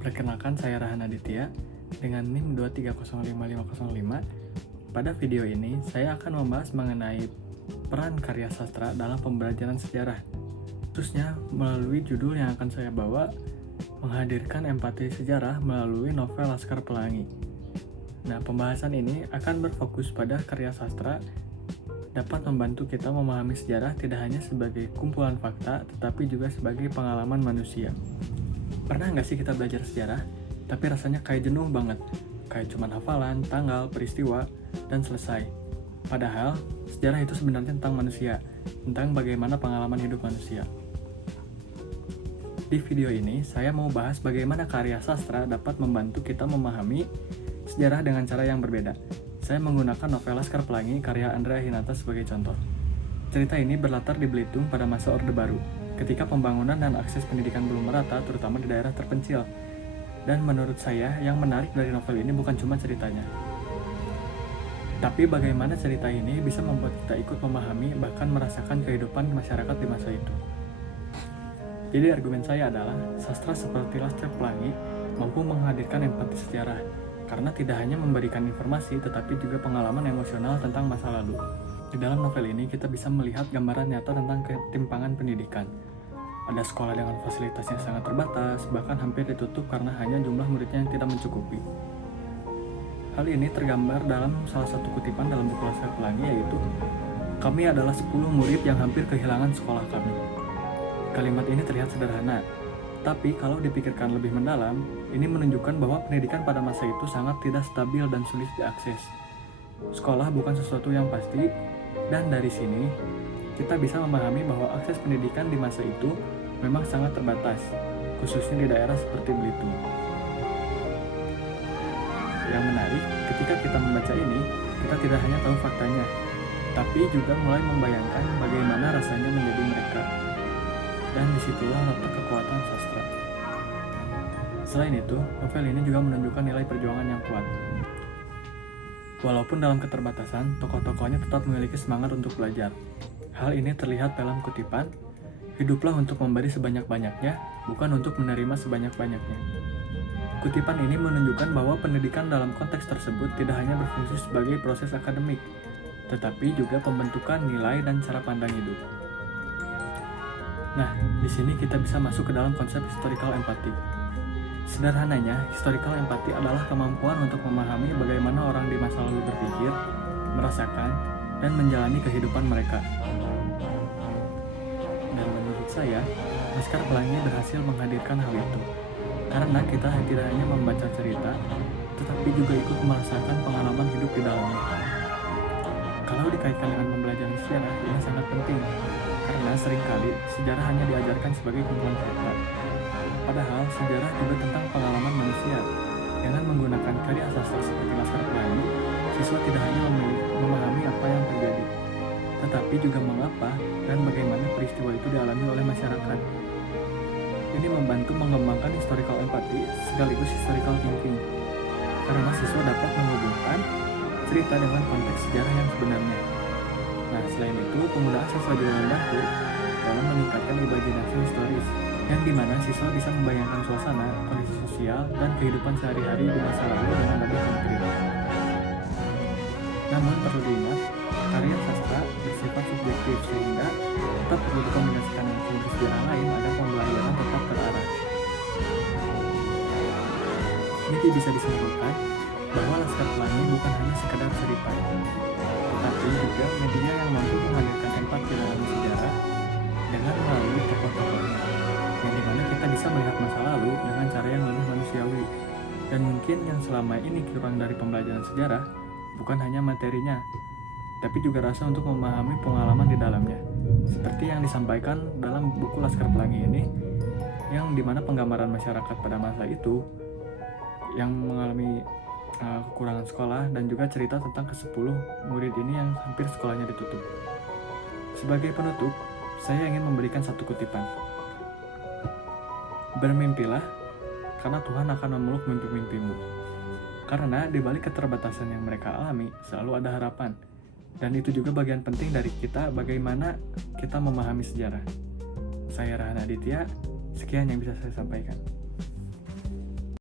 Perkenalkan, saya Rahan Aditya dengan NIM 2305505. Pada video ini, saya akan membahas mengenai peran karya sastra dalam pembelajaran sejarah. Khususnya melalui judul yang akan saya bawa, menghadirkan empati sejarah melalui novel Laskar Pelangi. Nah, pembahasan ini akan berfokus pada karya sastra dapat membantu kita memahami sejarah tidak hanya sebagai kumpulan fakta, tetapi juga sebagai pengalaman manusia. Pernah nggak sih kita belajar sejarah, tapi rasanya kayak jenuh banget, kayak cuman hafalan, tanggal, peristiwa, dan selesai. Padahal, sejarah itu sebenarnya tentang manusia, tentang bagaimana pengalaman hidup manusia. Di video ini, saya mau bahas bagaimana karya sastra dapat membantu kita memahami sejarah dengan cara yang berbeda. Saya menggunakan novel Laskar Pelangi karya Andrea Hinata sebagai contoh. Cerita ini berlatar di Belitung pada masa Orde Baru, ketika pembangunan dan akses pendidikan belum merata, terutama di daerah terpencil. Dan menurut saya, yang menarik dari novel ini bukan cuma ceritanya, tapi bagaimana cerita ini bisa membuat kita ikut memahami, bahkan merasakan kehidupan masyarakat di masa itu. Jadi argumen saya adalah, sastra seperti Laskar Pelangi mampu menghadirkan empati sejarah, karena tidak hanya memberikan informasi, tetapi juga pengalaman emosional tentang masa lalu. Di dalam novel ini, kita bisa melihat gambaran nyata tentang ketimpangan pendidikan. Ada sekolah dengan fasilitasnya sangat terbatas, bahkan hampir ditutup karena hanya jumlah muridnya yang tidak mencukupi. Hal ini tergambar dalam salah satu kutipan dalam buku Laskar Pelangi, yaitu, "Kami adalah 10 murid yang hampir kehilangan sekolah kami." Kalimat ini terlihat sederhana, tapi kalau dipikirkan lebih mendalam, ini menunjukkan bahwa pendidikan pada masa itu sangat tidak stabil dan sulit diakses. Sekolah bukan sesuatu yang pasti, dan dari sini kita bisa memahami bahwa akses pendidikan di masa itu memang sangat terbatas, khususnya di daerah seperti Belitung. Yang menarik, ketika kita membaca ini, kita tidak hanya tahu faktanya, tapi juga mulai membayangkan bagaimana rasanya menjadi mereka. Dan disitulah letak kekuatan sastra. Selain itu, novel ini juga menunjukkan nilai perjuangan yang kuat. Walaupun dalam keterbatasan, tokoh-tokohnya tetap memiliki semangat untuk belajar. Hal ini terlihat dalam kutipan, "Hiduplah untuk memberi sebanyak-banyaknya, bukan untuk menerima sebanyak-banyaknya." Kutipan ini menunjukkan bahwa pendidikan dalam konteks tersebut tidak hanya berfungsi sebagai proses akademik, tetapi juga pembentukan nilai dan cara pandang hidup. Nah, di sini kita bisa masuk ke dalam konsep historical empathy. Sederhananya, historical empathy adalah kemampuan untuk memahami bagaimana orang di masa lalu berpikir, merasakan, dan menjalani kehidupan mereka. Dan menurut saya, Laskar Pelangi berhasil menghadirkan hal itu. Karena kita tidak hanya membaca cerita, tetapi juga ikut merasakan pengalaman hidup di dalamnya. Kalau dikaitkan dengan pembelajaran sejarah, ini sangat penting, karena seringkali sejarah hanya diajarkan sebagai kumpulan fakta. Padahal sejarah juga tentang pengalaman manusia. Dengan menggunakan karya sastra seperti Laskar Pelangi, siswa tidak hanya memahami apa yang terjadi, tetapi juga mengapa dan bagaimana peristiwa itu dialami oleh masyarakat. Ini membantu mengembangkan historical empathy sekaligus historical thinking, karena siswa dapat menghubungkan cerita dengan konteks sejarah yang sebenarnya. Nah, selain itu, penggunaan sastra juga membantu dalam meningkatkan imajinasi historis, yang dimana siswa bisa membayangkan suasana, kondisi sosial, dan kehidupan sehari-hari di masa lalu dengan lebih konkret. Namun perlu diingat, karya sastra bersifat subjektif, sehingga tetap perlu dikombinasikan dengan sumber sejarah lain agar pembelajaran tetap terarah. Jadi bisa disimpulkan bahwa Laskar Pelangi bukan hanya sekedar cerita, tetapi juga media yang mampu menghadirkan empati dalam sejarah dengan melalui tokoh-tokohnya, yang dimana kita bisa melihat masa lalu dengan cara yang lebih manusiawi. Dan mungkin yang selama ini kurang dari pembelajaran sejarah bukan hanya materinya, tapi juga rasa untuk memahami pengalaman di dalamnya, seperti yang disampaikan dalam buku Laskar Pelangi ini, yang dimana penggambaran masyarakat pada masa itu yang mengalami kekurangan sekolah, dan juga cerita tentang ke-10 murid ini yang hampir sekolahnya ditutup. Sebagai penutup, saya ingin memberikan satu kutipan. "Bermimpilah, karena Tuhan akan memeluk mimpi-mimpimu." Karena di balik keterbatasan yang mereka alami, selalu ada harapan. Dan itu juga bagian penting dari kita, bagaimana kita memahami sejarah. Saya Rahan Aditya, sekian yang bisa saya sampaikan.